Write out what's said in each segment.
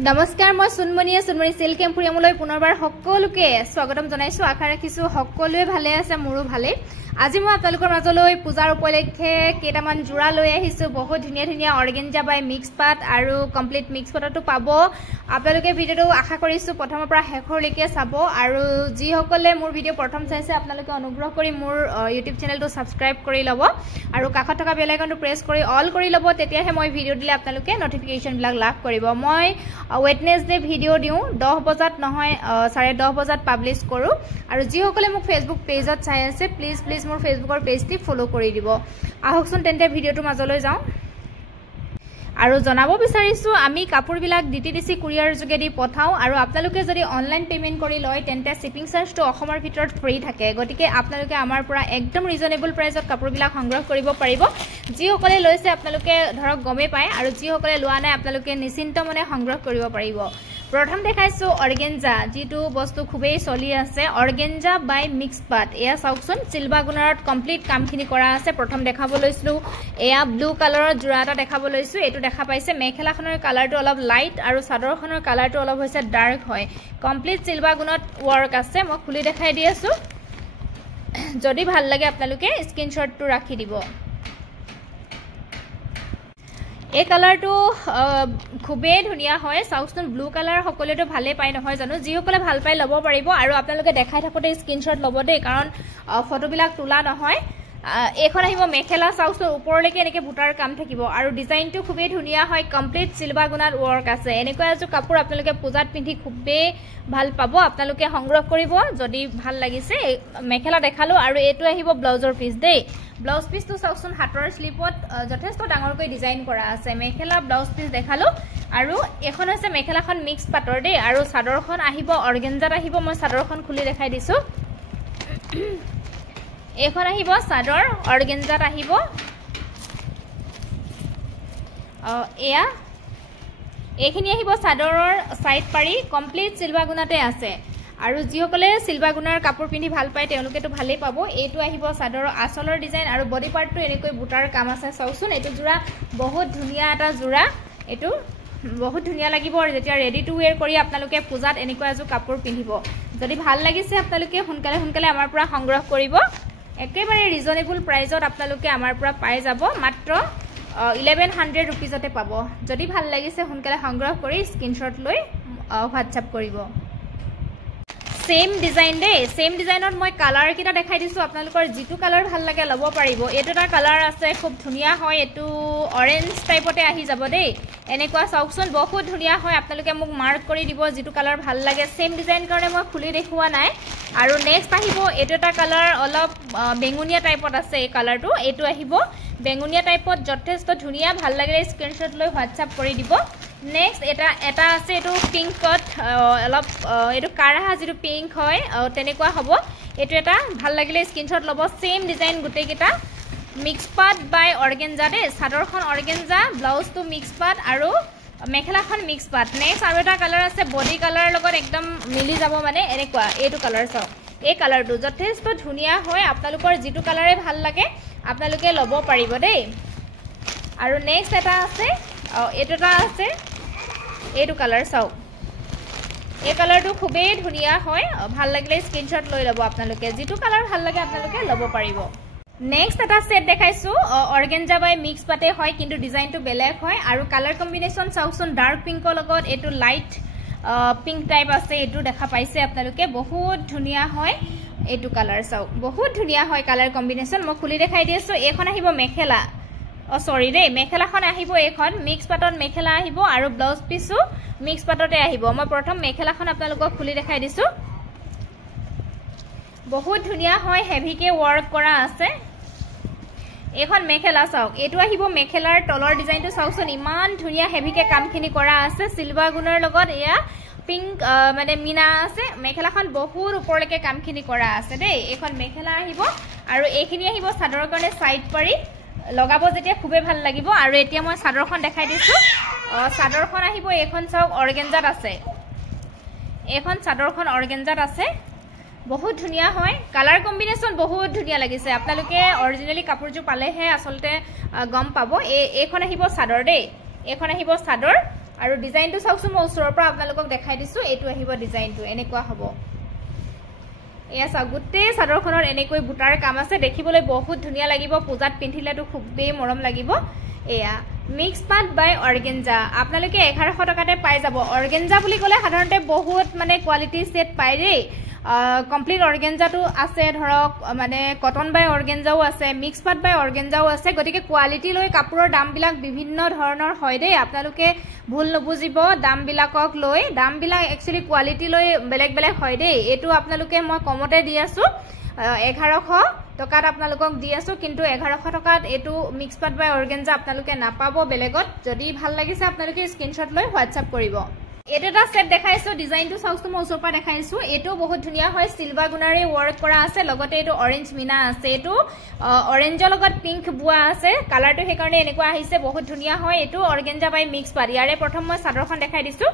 নমস্কাৰ মই সুনমণি সিল্ক এম্পোৰিয়ামলৈ পুনৰবাৰ সকলোকে স্বাগতম জনাইছো আশা ৰাখিছো সকলোৱে ভালে আছে মোৰো ভালে আজি মই আপোনালোকৰ মাজলৈ পূজাৰ উপলক্ষে কেইটামান জোৰা লৈ আহিছো বহুত ধুনীয়া ধুনীয়া অৰ্গেঞ্জা বাই মিক্স পাট আৰু কমপ্লিট মিক্স পাটটো পাব আপোনালোকে ভিডিওটো আশা কৰিছো প্ৰথমৰ পৰা শেষৰলৈকে চাব আৰু যি সকলে মোৰ ভিডিও প্ৰথম চাইছে আপোনালোকে অনুগ্ৰহ কৰি মোৰ ইউটিউব চেনেলটো সাবস্ক্ৰাইব কৰি লব আৰু কাষত থকা বেল আইকনটো প্ৰেছ কৰি অল কৰি লব তেতিয়াহে মই ভিডিও দিলে আপোনালোকে নটিফিকেশন বিলাক লাভ কৰিব মই ওয়েডনেসডে ভিডিও দিও 10 বজাত নহয় 10:30 বজাত পাবলিশ কৰো আৰু যি সকলে মোক ফেসবুক পেজত চাই আছে প্লিজ মোৰ ফেসবুকৰ পেজটি ফলো কৰি দিব আহকচোন তেন্তে ভিডিওটো মাজলৈ যাও আৰু জনাব বিচাৰিছো আমি কাপোৰবিলাক ডিটিডিসি কুৰিয়াৰ যোগেদি পঠাও আৰু আপোনালোকে যদি অনলাইন পেমেন্ট কৰি লয় তেন্তে শিপিং চাৰ্জটো অসমৰ ভিতৰত ফ্ৰী থাকে গতিকে আপোনালোকে আমাৰ পৰা একদম ৰিজনেবল প্ৰাইসত কাপোৰবিলাক সংগ্ৰহ কৰিব পাৰিব যি সকলে লৈছে আপোনালোকে ধৰক গমে পায় আৰু যি সকলে লোৱা নাই আপোনালোকে নিশ্চিন্ত মনে সংগ্ৰহ কৰিব পাৰিব প্ৰথম দেখাইছো অৰ্গেঞ্জা যেটো বস্তু খুবেই চলি আছে অৰ্গেঞ্জা বাই মিক্স পাট এয়া চাওকচোন চিলভা গুণাৰত কমপ্লিট কামখিনি কৰা আছে প্ৰথম দেখাব লৈছো এয়া ব্লু কালাৰৰ জোৰা এটা দেখাব লৈছো এটো দেখা পাইছে মেখেলাখনৰ কালাৰটো অলপ লাইট আৰু চাদৰখনৰ কালাৰটো অলপ হৈছে ডাৰ্ক হয় কমপ্লিট চিলভা গুণত ওয়াৰ্ক আছে মই খুলি দেখাই দি আছো যদি ভাল লাগে আপোনালোকে স্ক্ৰিনশ্বটটো ৰাখি দিব এই কালাৰটো খুবেই ধুনিয়া হয় সাউথন ব্লু কালাৰ সকলোটো ভালে পাই নহয় জানো যি সকলে ভাল পাই লব পাৰিব আৰু আপোনালোকে দেখাই থাকোতে স্ক্ৰিনশ্বট লব দেই কাৰণ ফটোবিলাক তোলা নহয় এখন আহিব মেখেলা সাউথৰ ওপৰলৈকে এনেকে বুটাৰ কাম থাকিব আৰু ডিজাইনটো খুবেই ধুনিয়া হয় কমপ্লিট চিলভা গুণাত ওয়াৰ্ক আছে এনেকৈ এজো কাপোৰ আপোনালোকে পূজাত পিন্ধি খুবেই ভাল পাব আপোনালোকে সংগ্ৰহ কৰিব যদি ভাল লাগিছে মেখেলা দেখালো আৰু এটো আহিব ব্লাউজৰ পিস দেই ব্লাউজ পিসটো সাউথন হাতৰ স্লিপত যথেষ্ট ডাঙৰকৈ ডিজাইন কৰা আছে মেখেলা ব্লাউজ পিস দেখালো আৰু এখন আছে মেখেলাখন মিক্স পাটৰ দেই আৰু চাদৰখন আহিব অৰ্গেঞ্জাত আহিব মই চাদৰখন খুলি দেখাই দিছো এখন আহিব চাদৰ অৰ্গেঞ্জাত আহিব এয়া এইখিনি আহিব চাদৰৰ সাইড পাৰি কমপ্লিট চিলভা গুণাতে আছে আৰু যিসকলে চিলভা গুণাৰ কাপোৰ পিন্ধি ভাল পায় তেওঁলোকেটো ভালেই পাব এটো আহিব চাদৰৰ আচলৰ ডিজাইন আৰু বডি পাৰ্টটো এনেকৈ বুটাৰ কাম আছে চাওচোন এটো জোৰা বহুত ধুনিয়া এটা জোৰা এটো বহুত ধুনিয়া লাগিব আৰু যেতিয়া ৰেডি টু ওয়্যাৰ কৰি আপোনালোকে পূজাত এনেকৈ এজো কাপোৰ পিন্ধিব যদি ভাল লাগিছে আপোনালোকে সোনকালে আমাৰ পৰা সংগ্ৰহ কৰিব একেবাৰে ৰিজনেবল প্ৰাইসত আপোনালোকে আমাৰ পৰা পাই যাব মাত্ৰ 1100 रुपीजতে পাব যদি ভাল লাগিছে সোনকালে সংগ্ৰহ কৰি স্ক্ৰিনশ্বট লৈ WhatsApp কৰিব সেম ডিজাইন দে সেম ডিজাইনত মই কালাৰ কিটা দেখাই দিছো আপোনালোকৰ যেটো কালাৰ ভাল লাগে লব পাৰিব এটোটা কালাৰ আছে খুব ধুনিয়া হয় এটো অৰেঞ্জ টাইপতে আহি যাব দেই এনেকুৱা সাউকচন বহুত ধুনিয়া হয় আপোনালোকে মোক মাৰ্ক কৰি দিব যেটো কালাৰ ভাল লাগে সেম ডিজাইন কাৰণে মই খুলি দেখুৱা নাই আৰু নেক্সট আহিব এটোটা কালাৰ অলপ বেঙুনিয়া টাইপত আছে এই কালাৰটো এটো আহিব বেঙুনিয়া টাইপত যথেষ্ট ধুনিয়া ভাল লাগে স্ক্ৰিনশ্বট লৈ WhatsApp কৰি দিব নেক্সট এটা আছে এটো পিংকত অলপ এটো কাৰাহা যেটো পিংক হয় তেনেকুৱা হ'ব এটো এটা ভাল লাগিলে স্ক্ৰিনশ্বট লব সেম ডিজাইন গুটে কিটা মিক্স পাট বাই অৰ্গেঞ্জা দে চাদৰখন অৰ্গেঞ্জা ব্লাউজটো মিক্স পাট আৰু মেখেলাখন মিক্স পাট নেক্সট আৰু এটা কালাৰ আছে বডি কালাৰ লগত একদম মিলি যাব মানে এনেকুৱা এটো কালাৰ চাও এই কালাৰটো যথেষ্ট ধুনিয়া হয় আপোনালোকৰ যেটো কালাৰে ভাল লাগে আপোনালোকে লব পাৰিব দেই আৰু নেক্সট এটা আছে এটোটা আছে এটো কালাৰ চাও এই কালাৰটো খুবেই ধুনিয়া হয় ভাল লাগিলে স্ক্ৰিনশ্বট লৈ লব আপোনালোকে যেটো কালাৰ ভাল লাগে আপোনালোকে লব পাৰিব নেক্সট এটা সেট দেখাইছো অৰ্গেঞ্জা বাই মিক্স পাটে হয় কিন্তু ডিজাইনটো বেলেগ হয় আৰু কালাৰ কম্বিনেশন চাওকচোন ডাৰ্ক পিংকৰ লগত এটো লাইট পিংক টাইপ আছে এটো দেখা পাইছে আপোনালোকে বহুত ধুনিয়া হয় এটো কালাৰ চাও বহুত ধুনিয়া হয় কালাৰ কম্বিনেশন মই খুলি দেখাই দিছো এখন আহিব মেখেলা সৰি ৰে মেখেলাখন আহিব এখন মিক্স পাটত মেখেলা আহিব আৰু ব্লাউজ পিসও মিক্স পাটতে আহিব মই প্ৰথম মেখেলাখন আপোনালোকক খুলি দেখাই দিছো বহুত ধুনিয়া হয় হেভিকে ওয়াৰ্ক কৰা আছে এখন মেখেলা চাওক এটো আহিব মেখেলাৰ তলৰ ডিজাইনটো চাওকচোন ইমান ধুনিয়া হেভিকে কামখিনি কৰা আছে সিলভা গুণৰ লগত এয়া পিংক মানে মিনা আছে মেখেলাখন বহুত ওপৰলৈকে কামখিনি কৰা আছে দেই এখন মেখেলা আহিব আৰু এইখিনি আহিব চাদৰৰ কাৰণে সাইড পাৰি লগাব যেতিয়া খুবে ভাল লাগিব আৰু এতিয়া মই চাদৰখন দেখাই দিছো চাদৰখন আহিব এখন চাওক অৰ্গেঞ্জাত আছে এখন চাদৰখন অৰ্গেঞ্জাত আছে বহুত ধুনিয়া হয় কালাৰ কম্বিনেশন বহুত ধুনিয়া লাগিছে আপোনালোকে অৰিজিনালি কাপোৰজু পালেহে আসলতে গম পাব এইখন আহিব চাদৰ দেই এখন আহিব চাদৰ আৰু ডিজাইনটো চাওকচোন মই ওচৰৰ পৰা আপোনালোকক দেখাই দিছো এটো আহিব ডিজাইনটো এনেকুৱা হ'ব এয়া চাওক গোটেই চাদৰখনৰ এনেকৈ বুটাৰ কাম আছে দেখিবলৈ বহুত ধুনীয়া লাগিব পূজাত পিন্ধিলেতো খুবেই মৰম লাগিব এয়া মিক্স পাট বাই অৰ্গেঞ্জা আপোনালোকে 1100 টকাতে পাই যাব অৰ্গেঞ্জা বুলি ক'লে সাধাৰণতে বহুত মানে কোৱালিটি সেট পাই ৰে কমপ্লিট অৰ্গেঞ্জাটো আছে ধৰক মানে কটন বাই অৰ্গেঞ্জাও আছে মিক্স পাট বাই অৰ্গেঞ্জাও আছে গতিকে কোৱালিটি লৈ কাপোৰৰ দামবিলাক বিভিন্ন ধৰণৰ হয় দেই আপোনালোকে ভুল নবুজিব দামবিলাকক লৈ দামবিলাক একচুয়ালি কোৱালিটি লৈ বেলেগ বেলেগ হয় দেই এটো আপোনালোকে মই কমতে দি আছো 1100 টকাত আপোনালোকক দি আছো কিন্তু 1100 টকাত এটো মিক্স পাট বাই অৰ্গেঞ্জা আপোনালোকে নাপাব বেলেগত যদি ভাল লাগিছে আপোনালোকে স্ক্ৰিনশ্বট লৈ হোৱাটসএপ কৰিব এটো এটা সেট দেখাইছো ডিজাইনটো চাওকচোন মই ওচৰৰ পৰা দেখাইছো এটো বহুত ধুনীয়া হয় সিলভাৰ গুণাৰে ওয়াৰ্ক কৰা আছে লগতে এটো অৰেঞ্জ মিনা আছে এটো অৰেঞ্জৰ লগত পিংক বুৱা আছে কালাৰটো হে কাৰণে এনেকুৱা আহিছে বহুত ধুনীয়া হয় এটো অৰ্গেঞ্জা বাই মিক্স পাট ইয়াৰে প্ৰথম মই চাদৰখন দেখাই দিছো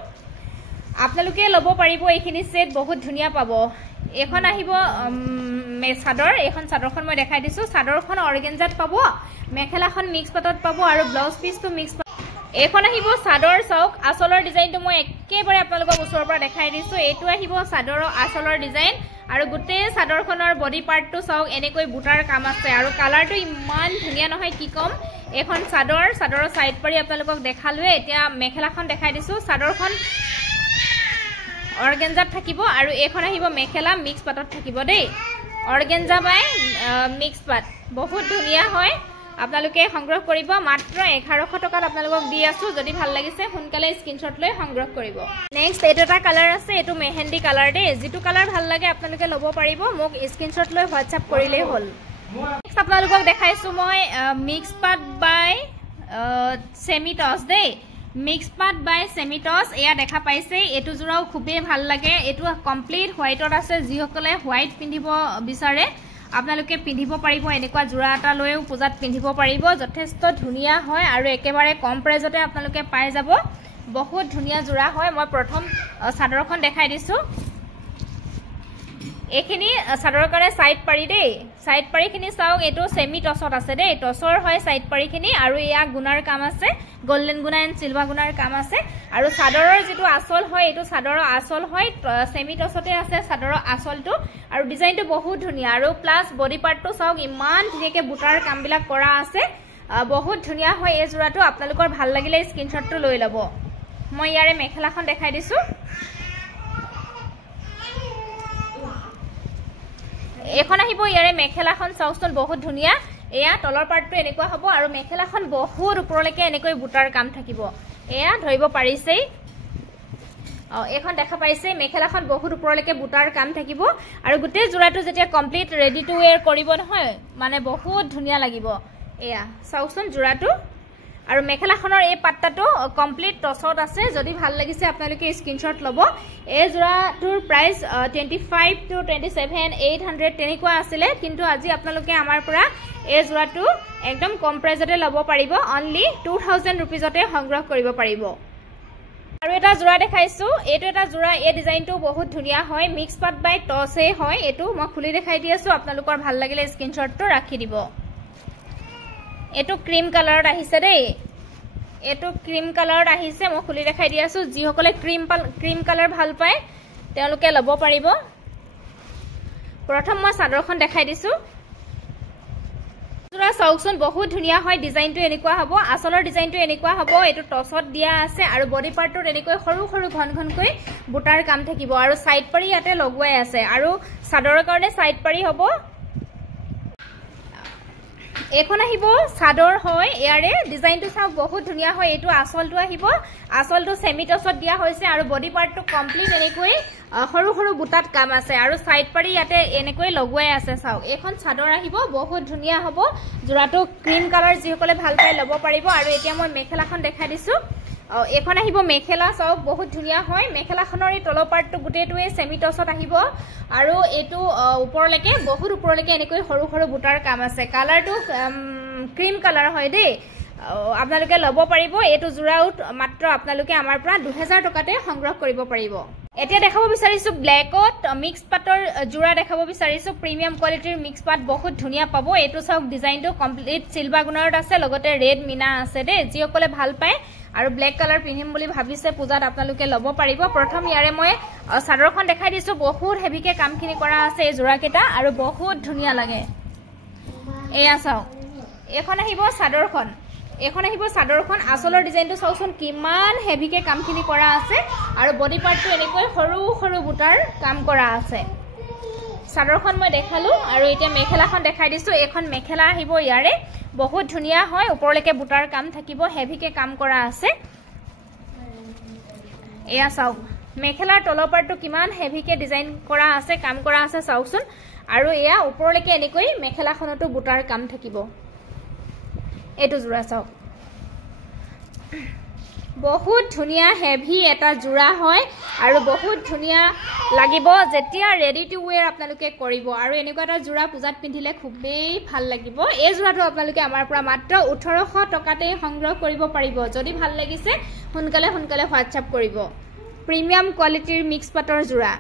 আপোনালোকে লব পাৰিব এইখিনি সেট বহুত ধুনীয়া পাব এখন আহিব চাদৰ এখন চাদৰখন মই দেখাই দিছো চাদৰখন অৰ্গেঞ্জাত পাব মেখেলাখন মিক্স পাটত পাব আৰু ব্লাউজ পিসটো মিক্স এখন আহিব চাদৰ চাওক আসলৰ ডিজাইনটো মই একেবাৰে আপোনালোকক ওচৰৰ পৰা দেখাই দিছো এটো আহিব চাদৰৰ আসলৰ ডিজাইন আৰু গোটেই চাদৰখনৰ বডি পাৰ্টটো চাওক এনেকৈ বুটাৰ কাম আছে আৰু কালাৰটো ইমান ধুনীয়া নহয় কি কম এখন চাদৰৰ সাইড পাৰি আপোনালোকক দেখালোৱে এতিয়া মেখেলাখন দেখাই দিছো চাদৰখন অৰ্গেঞ্জাত থাকিব আৰু এখন আহিব মেখেলা মিক্স পাটত থাকিব দেই অৰ্গেঞ্জা বাই মিক্স পাট বহুত ধুনীয়া হয় আপোনালোকে সংগ্ৰহ কৰিব মাত্ৰ 1100 টকাত আপোনালোকক দি আছো যদি ভাল লাগিছে সোনকালে স্ক্ৰিনশ্বট লৈ সংগ্ৰহ কৰিব নেক্সট এটো এটা কালাৰ আছে এটো মেহেন্দি কালাৰ দে যেটো কালাৰ ভাল লাগে আপোনালোকে লব পাৰিব মোক স্ক্ৰিনশ্বট লৈ হোৱাটসএপ কৰিলেই হ'ল নেক্সট আপোনালোকক দেখাইছো মই মিক্স পাট বাই সেমি টস দে মিক্স পাট বাই সেমি টস এয়া দেখা পাইছে এটো জোৰাও খুবেই ভাল লাগে এটো কমপ্লিট হোৱাইটত আছে যিসকলে হোৱাইট পিন্ধিব বিচাৰে আপোনালোকে পিন্ধিব পাৰিব এনেকুৱা জোৰা এটা লৈও পূজাত পিন্ধিব পাৰিব যথেষ্ট ধুনীয়া হয় আৰু একেবাৰে কম প্ৰাইজতে আপোনালোকে পাই যাব বহুত ধুনীয়া জোৰা হয় মই প্ৰথম চাদৰখন দেখাই দিছো এখিনি চাদৰৰ কাৰণে সাইড পাৰি দেই সাইড পাৰিখিনি চাওক এটো সেমি টসত আছে দেই টসৰ হয় সাইড পাৰিখিনি আৰু ইয়া গুণাৰ কাম আছে গোল্ডেন গুণা এণ্ড সিলভাৰ গুণাৰ কাম আছে আৰু চাদৰৰ যেটো আসল হয় এটো চাদৰৰ আসল হয় সেমি টসতে আছে চাদৰৰ আসলটো আৰু ডিজাইনটো বহুত ধুনীয়া আৰু প্লাস বডি পাৰ্টটো চাওক ইমান ধুনীয়াকে বুটাৰ কামবিলাক কৰা আছে বহুত ধুনীয়া হয় এই জোৰাটো আপোনালোকৰ ভাল লাগিলে স্ক্ৰিনশ্বটটো লৈ লব মই ইয়াৰে মেখেলাখন দেখাই দিছো এখন আহিব ইয়াৰে মেখেলাখন চাওকচোন বহুত ধুনীয়া এয়া তলৰ পাৰ্টটো এনেকুৱা হ'ব আৰু মেখেলাখন বহুত ওপৰলৈকে এনেকৈ বুটাৰ কাম থাকিব এয়া ধৰিব পাৰিছে এখন দেখা পাইছে মেখেলাখন বহুত ওপৰলৈকে বুটাৰ কাম থাকিব আৰু গোটেই জোৰাটো যেতিয়া কমপ্লিট ৰেডি টু ওয়্যাৰ কৰিব নহয় মানে বহুত ধুনীয়া লাগিব এয়া চাওকচোন জোৰাটো আৰু মেখেলাখনৰ এই পাট্টাটো কমপ্লিট টসত আছে যদি ভাল লাগিছে আপোনালোকে স্ক্ৰিনশ্বট লব এই জোৰাটোৰ প্ৰাইস 25 to 27 800 তেনেকুৱা আছিল কিন্তু আজি আপোনালোকে আমাৰ পৰা এই জোৰাটো একদম কম প্ৰাইজতে লব পাৰিব অনলি 2000 रुपीजতে সংগ্ৰহ কৰিব পাৰিব আৰু এটা জোৰা দেখাইছো এটো এটা জোৰা এই ডিজাইনটো বহুত ধুনীয়া হয় মিক্স পাট বাই টসে হয় এটো মই খুলি দেখাই দি আছো আপোনালোকৰ ভাল লাগিলে স্ক্ৰিনশ্বটটো ৰাখি দিব এটো ক্ৰীম কালাৰত আহিছে দেই এটো ক্ৰীম কালাৰত আহিছে মই খুলি দেখাই দি আছো যিসকলে ক্ৰীম কালাৰ ভাল পায় তেওঁলোকে লব পাৰিব প্ৰথম মই চাদৰখন দেখাই দিছো জোৰা চাওকচোন বহুত ধুনীয়া হয় ডিজাইনটো এনেকুৱা হ'ব আসলৰ ডিজাইনটো এনেকুৱা হ'ব এটো টসত দিয়া আছে আৰু বডি পাৰ্টটো এনেকৈ সৰু সৰু ঘন ঘনকৈ বুটাৰ কাম থাকিব আৰু সাইড পাৰি ইয়াতে লগুৱাই আছে আৰু চাদৰৰ কাৰণে সাইড পাৰি হ'ব এখন আহিব চাদৰ হয় ইয়াৰে ডিজাইনটো চাও বহুত ধুনীয়া হয় এটো আসলটো আহিব আসলটো সেমি টসত দিয়া হৈছে আৰু বডি পাৰ্টটো কমপ্লিট এনেকৈ সৰু সৰু বুটাত কাম আছে আৰু সাইড পাৰি ইয়াতে এনেকৈ লগুৱাই আছে চাওক এখন চাদৰ আহিব বহুত ধুনীয়া হ'ব জোৰাটো ক্ৰীম কালাৰ যিসকলে ভাল পায় লব পাৰিব আৰু এতিয়া মই মেখেলাখন দেখাই দিছো এখন আহিব মেখেলা চাওক বহুত ধুনীয়া হয় মেখেলাখনৰ এই তলৰ পাৰ্টটো গুটেটোৱে সেমি টসত আহিব আৰু এটো ওপৰলৈকে বহুত ওপৰলৈকে এনেকৈ সৰু সৰু বুটাৰ কাম আছে কালাৰটো ক্ৰীম কালাৰ হয় দেই আপোনালোকে লব পাৰিব এটো জোৰাউট মাত্ৰ আপোনালোকে আমাৰ পৰা 2000 টকাতে সংগ্ৰহ কৰিব পাৰিব এতিয়া দেখাব বিচাৰিছো ব্ল্যাকত মিক্স পাটৰ জোৰা দেখাব বিচাৰিছো প্ৰিমিয়াম কোৱালিটিৰ মিক্স পাট বহুত ধুনীয়া পাব এটো চাওক ডিজাইনটো কমপ্লিট সিলভাৰ গুণাৰত আছে লগতে ৰেড মিনা আছে দে যিসকলে ভাল পায় আৰু ব্লেক কালাৰ পিন্ধিম বুলি ভাবিছে পূজাত আপোনালোকে ল'ব পাৰিব প্ৰথম ইয়াৰে মই চাদৰখন দেখাই দিছো বহুত হেভিকে কামখিনি কৰা আছে এই জোৰা কেটা আৰু বহুত ধুনিয়া লাগে এয়া চাও এখন আহিব চাদৰখন আচলৰ ডিজাইনটো চাওচোন কিমান হেভিকে কামখিনি কৰা আছে আৰু বডি পাৰ্টটো এনেকৈ সৰু সৰু বুটাৰ কাম কৰা আছে চাদৰখন মই দেখালো আৰু এতিয়া মেখেলাখন দেখাই দিছো এখন মেখেলা আহিব ইয়াৰে বহুত ধুনিয়া হয় ওপৰলৈকে বুটাৰ কাম থাকিব হেভিকে কাম কৰা আছে এয়া চাও মেখেলাৰ তলৰ পাৰ্টটো কিমান হেভিকে ডিজাইন কৰা আছে কাম কৰা আছে চাওচোন আৰু এয়া ওপৰলৈকে এনেকৈ মেখেলাখনটো বুটাৰ কাম থাকিব এটো জোৰা চাও বহুত ধুনিয়া হেভি এটা জোৰা হয় আৰু বহুত ধুনিয়া লাগিব যেতিয়া ৰেডি টু ওয়্যাৰ আপোনালোকে কৰিব আৰু এনেকুৱা এটা জোৰা পূজাত পিন্ধিলে খুবেই ভাল লাগিব এই জোৰাটো আপোনালোকে আমাৰ পৰা মাত্ৰ 1800 টকাতে সংগ্ৰহ কৰিব পাৰিব যদি ভাল লাগিছে সোনকালে হোৱাটছআপ কৰিব প্ৰিমিয়াম কোৱালিটিৰ মিক্স পাটৰ জোৰা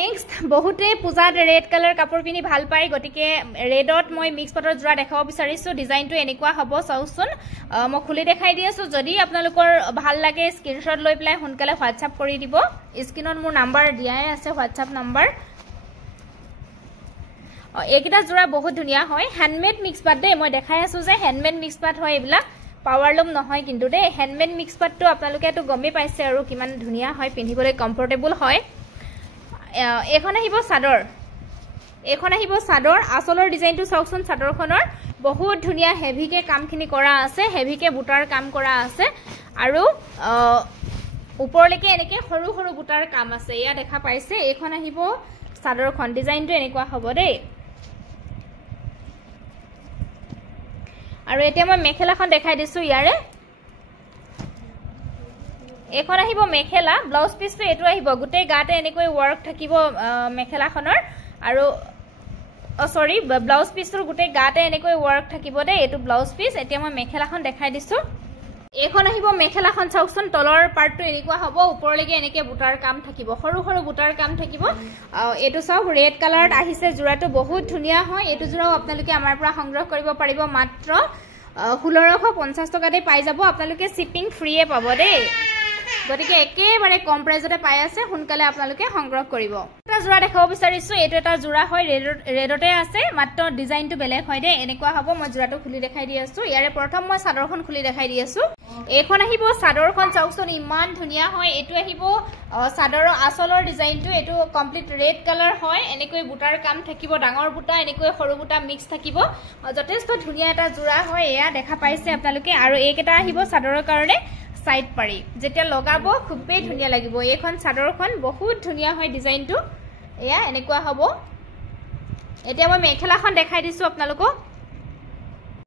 নেক্সট বহুতে পূজাত ৰেড কালাৰ কাপোৰ পিনি ভাল পায় গটিকে ৰেডত মই মিক্স পাটৰ জোৰা দেখাব বিচাৰিছো ডিজাইনটো এনেকুৱা হ'ব চাওচোন মই খুলি দেখাই দি আছো যদি আপোনালোকৰ ভাল লাগে স্ক্ৰিনশ্বট লৈ প্লাই সোনকালে হোৱাটছআপ কৰি দিব স্ক্ৰিনত মোৰ নাম্বাৰ দিয়াই আছে হোৱাটছআপ নাম্বাৰ এইকেইটা জোৰা বহুত ধুনিয়া হয় হ্যান্ডমেড মিক্স পাট দে মই দেখাই আছো যে হ্যান্ডমেড মিক্স পাট হয় এইবিলাক পাৱাৰলুম নহয় কিন্তু দে হ্যান্ডমেড মিক্স পাটটো আপোনালোকে তো গমে পাইছে আৰু কিমান ধুনিয়া হয় পিন্ধিবলৈ কমফৰ্টেবল হয় এখন আহিব চাদৰ আচলৰ ডিজাইনটো চাওকচোন চাদৰখনৰ বহুত ধুনিয়া হেভিকে কামখিনি কৰা আছে হেভিকে বুটাৰ কাম কৰা আছে আৰু ওপৰলৈকে এনেকে সৰু সৰু বুটাৰ কাম আছে ইয়া দেখা পাইছে এখন আহিব চাদৰখন ডিজাইনটো এনেকুৱা হ'ব দেই আৰু এতিয়া মই মেখেলাখন দেখাই দিছো ইয়াৰে এখন আহিব মেখেলা ব্লাউজ পিসটো এটো আহিব গুটে গাতে এনেকৈ ওয়ার্ক থাকিব মেখেলাখনৰ আৰু সৰি ব্লাউজ পিসৰ গুটে গাতে এনেকৈ ওয়ার্ক থাকিব দে এটো ব্লাউজ পিস এতিয়া মই মেখেলাখন দেখাই দিছো এখন আহিব মেখেলাখন চাওকচোন তলৰ পাৰ্টটো এনেকুৱা হ'ব ওপৰলৈকে এনেকৈ বুটাৰ কাম থাকিব সৰু সৰু বুটাৰ কাম থাকিব এটো চাওক ৰেড কালাৰত আহিছে জোৰাটো বহুত ধুনিয়া হয় এটো জোৰাও আপোনালোকে আমাৰ পৰা সংগ্ৰহ কৰিব পাৰিব মাত্ৰ 1650 টকাতে পাই যাব আপোনালোকে শিপিং ফ্ৰীয়ে পাব দেই গটিকে একেবাৰে কম প্ৰাইজতে পাই আছে সোনকালে আপোনালোকে সংগ্ৰহ কৰিব এটা জোৰা দেখাব বিচাৰিছো এটো এটা জোৰা হয় ৰেডতে আছে মাত্ৰ ডিজাইনটো বেলেগ হয় দে এনেকুৱা হ'ব মই জোৰাটো খুলি দেখাই দি আছো ইয়াৰে প্ৰথম মই চাদৰখন খুলি দেখাই দি আছো এখন আহিব চাদৰখন চাওকচোন ইমান ধুনিয়া হয় এটো আহিব চাদৰৰ আচলৰ ডিজাইনটো এটো কমপ্লিট ৰেড কালাৰ হয় এনেকৈ বুটাৰ কাম থাকিব ডাঙৰ বুটা এনেকৈ সৰু বুটা মিক্স থাকিব যথেষ্ট ধুনিয়া এটা জোৰা হয় এয়া দেখা পাইছে আপোনালোকে আৰু এইকেটা আহিব চাদৰৰ কাৰণে সাইড পাৰি যেতিয়া লগাব খুবেই ধুনিয়া লাগিব এইখন চাদৰখন বহুত ধুনিয়া হয় ডিজাইনটো এয়া এনেকুৱা হ'ব এতিয়া মই মেখেলাখন দেখাই দিছো আপোনালোকক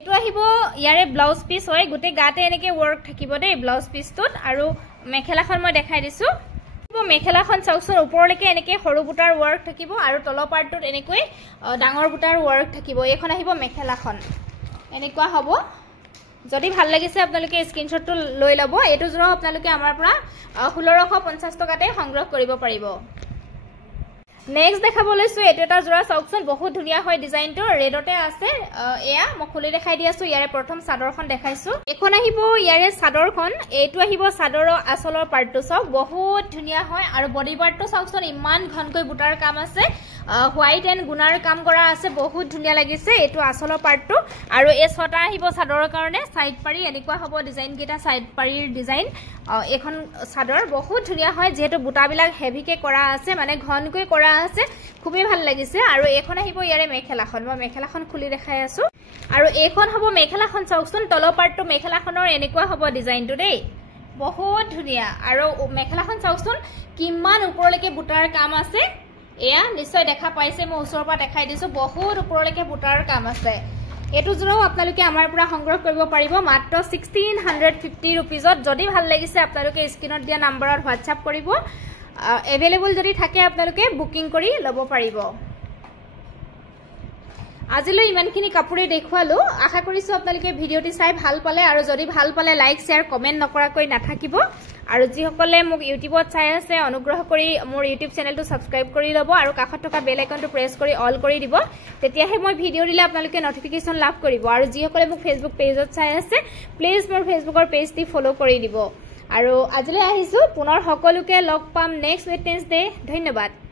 এটো আহিব ইয়াৰে ব্লাউজ পিস হয় গুটে গাতে এনেকৈ ওয়াৰ্ক থাকিব দেই ব্লাউজ পিসটোত আৰু মেখেলাখন মই দেখাই দিছো মেখেলাখন চাওকচোন ওপৰলৈকে এনেকৈ সৰু বুটাৰ ওয়াৰ্ক থাকিব আৰু তলৰ পাৰ্টটোত এনেকৈ ডাঙৰ বুটাৰ ওয়াৰ্ক থাকিব এইখন আহিব মেখেলাখন এনেকুৱা হ'ব যদি ভাল লাগিছে আপোনালোকে স্ক্ৰিনশ্বটটো লৈ লব এটো জোৰা আপোনালোকে আমাৰ পৰা 1650 টকাতে সংগ্ৰহ কৰিব পাৰিব নেক্সট দেখাবলৈছো এটো এটা জোৰা চাওকচোন বহুত ধুনিয়া হয় ডিজাইনটো ৰেডতে আছে এয়া মই খুলি দেখাই দি আছো ইয়াৰে প্ৰথম চাদৰখন দেখাইছো এখন আহিব ইয়াৰে চাদৰখন এটো আহিব চাদৰৰ আচলৰ পাৰ্টটো চাওক বহুত ধুনিয়া হয় আৰু বডি পাৰ্টটো চাওকচোন ইমান ঘনকৈ বুটাৰ কাম আছে হোৱাইট এন্ড গুনাৰ কাম কৰা আছে বহুত ধুনিয়া লাগিছে এটো আচলৰ পাৰ্টটো আৰু এই ছটা আহিব চাদৰৰ কাৰণে সাইড পাৰি এনেকুৱা হ'ব ডিজাইন কেটা সাইড পাৰিৰ ডিজাইন এখন চাদৰ বহুত ধুনিয়া হয় যেহেতু বুটাবিলাক হেভিকে কৰা আছে মানে ঘনকৈ কৰা আছে খুবেই ভাল লাগিছে আৰু এখন আহিব ইয়াৰে মেখেলাখন মই মেখেলাখন খুলি দেখাই আছো আৰু এইখন হ'ব মেখেলাখন চাওকচোন তলৰ পাৰ্টটো মেখেলাখনৰ এনেকুৱা হ'ব ডিজাইনটো দেই বহুত ধুনিয়া আৰু মেখেলাখন চাওকচোন কিমান ওপৰলৈকে বুটাৰ কাম আছে এয়া নিশ্চয় দেখা পাইছে মই ওচৰৰ পৰা দেখাই দিছো বহুত ওপৰলৈকে বুটাৰ কাম আছে এটো জোৰাও আপোনালোকে আমাৰ পৰা সংগ্ৰহ কৰিব পাৰিব মাত্ৰ 1650 रुपीजত যদি ভাল লাগিছে আপোনালোকে স্ক্ৰিনত দিয়া নম্বৰত হোৱাটছআপ কৰিব এভেইলেবল যদি থাকে আপোনালোকে বুকিং কৰি ল'ব পাৰিব আজিলৈ ইমানখিনি কাপোৰে দেখুৱালো আশা কৰিছো আপোনালোকে ভিডিওটি চাই ভাল পালে আৰু যদি ভাল পালে লাইক শেয়াৰ কমেন্ট নকৰাকৈ নাথাকিব আৰু যিসকলে মোক ইউটিউবত চাই আছে অনুগ্ৰহ কৰি মোৰ ইউটিউব চেনেলটো সাবস্ক্ৰাইব কৰি ল'ব আৰু কাষত থকা বেল আইকনটো প্ৰেছ কৰি অল কৰি দিব তেতিয়াহে মই ভিডিঅ' দিলে আপোনালোকে নটিফিকেশ্যন লাভ কৰিব আৰু যিসকলে মোক ফেচবুক পেজত চাই আছে প্লিজ মোৰ ফেচবুকৰ পেজটি ফলো কৰি দিব আৰু আজিলৈ আহিছো পুনৰ সকলোকে লগ পাম নেক্সট ৱেডনেছডে ধন্যবাদ